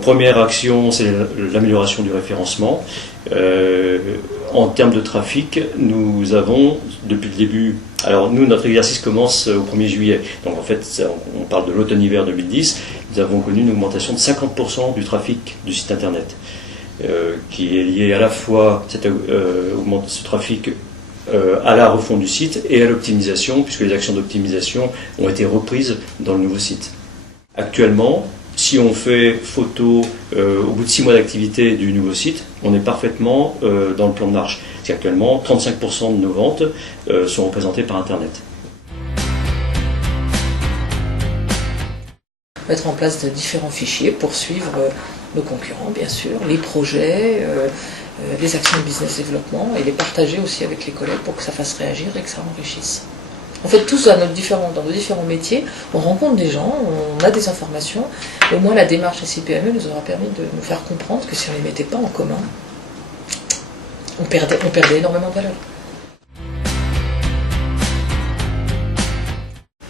Première action, c'est l'amélioration du référencement. En termes de trafic, nous avons, depuis le début, alors nous, notre exercice commence au 1er juillet, donc en fait, on parle de l'automne-hiver 2010, nous avons connu une augmentation de 50% du trafic du site internet, qui est lié à la fois ce trafic à la refonte du site et à l'optimisation, puisque les actions d'optimisation ont été reprises dans le nouveau site. Actuellement, si on fait photo au bout de 6 mois d'activité du nouveau site, on est parfaitement dans le plan de marche. Parce qu'actuellement, 35% de nos ventes sont représentées par Internet. Mettre en place de différents fichiers pour suivre nos concurrents, bien sûr, les projets, les actions de business développement et les partager aussi avec les collègues pour que ça fasse réagir et que ça enrichisse. En fait, tous dans nos différents métiers, on rencontre des gens, on a des informations. Au moins, la démarche SIPME nous aura permis de nous faire comprendre que si on ne les mettait pas en commun, on perdait énormément de valeur.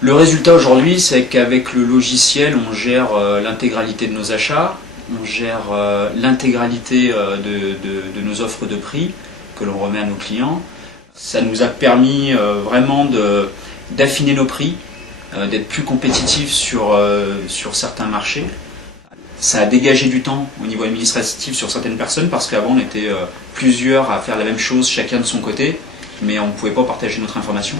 Le résultat aujourd'hui, c'est qu'avec le logiciel, on gère l'intégralité de nos achats, on gère l'intégralité de nos offres de prix que l'on remet à nos clients. Ça nous a permis vraiment d'affiner nos prix, d'être plus compétitifs sur certains marchés. Ça a dégagé du temps au niveau administratif sur certaines personnes parce qu'avant on était plusieurs à faire la même chose chacun de son côté, mais on ne pouvait pas partager notre information.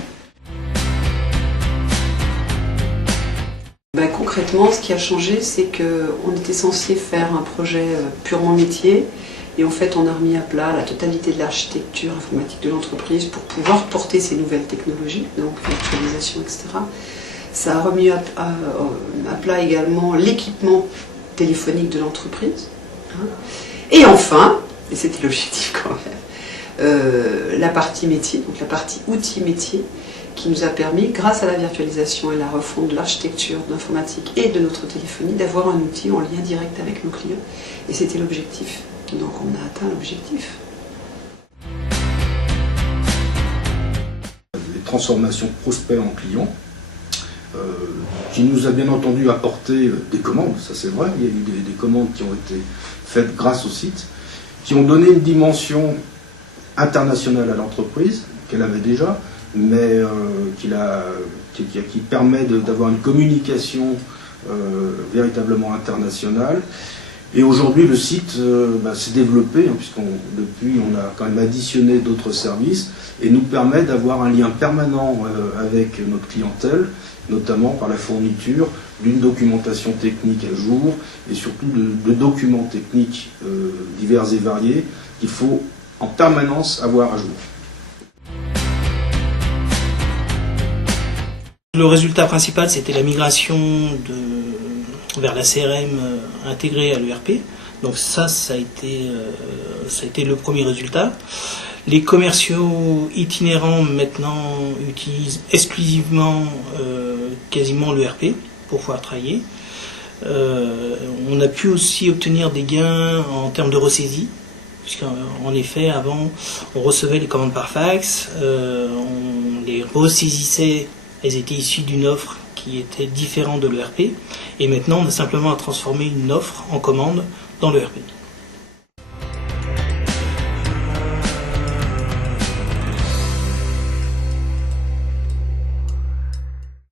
Concrètement, ce qui a changé, c'est qu'on était censé faire un projet purement métier. Et en fait, on a remis à plat la totalité de l'architecture informatique de l'entreprise pour pouvoir porter ces nouvelles technologies, donc virtualisation, etc. Ça a remis à plat également l'équipement téléphonique de l'entreprise. Et enfin, et c'était l'objectif quand même, la partie métier, donc la partie outils métier, qui nous a permis, grâce à la virtualisation et la refonte de l'architecture d'informatique et de notre téléphonie, d'avoir un outil en lien direct avec nos clients. Et c'était l'objectif. Donc on a atteint l'objectif. Les transformations prospects en clients, qui nous a bien entendu apporté des commandes, ça c'est vrai, il y a eu des commandes qui ont été faites grâce au site, qui ont donné une dimension internationale à l'entreprise, qu'elle avait déjà, mais qui permet d'avoir une communication véritablement internationale. Et aujourd'hui, le site s'est développé, depuis on a quand même additionné d'autres services, et nous permet d'avoir un lien permanent avec notre clientèle, notamment par la fourniture d'une documentation technique à jour, et surtout de documents techniques divers et variés qu'il faut en permanence avoir à jour. Le résultat principal, c'était la migration vers la CRM intégrée à l'ERP. Donc ça a été le premier résultat. Les commerciaux itinérants maintenant utilisent exclusivement quasiment l'ERP pour pouvoir travailler. On a pu aussi obtenir des gains en termes de ressaisie, puisqu'en effet avant on recevait les commandes par fax, on les ressaisissait, elles étaient issues d'une offre qui était différente de l'ERP, et maintenant on a simplement à transformer une offre en commande dans l'ERP.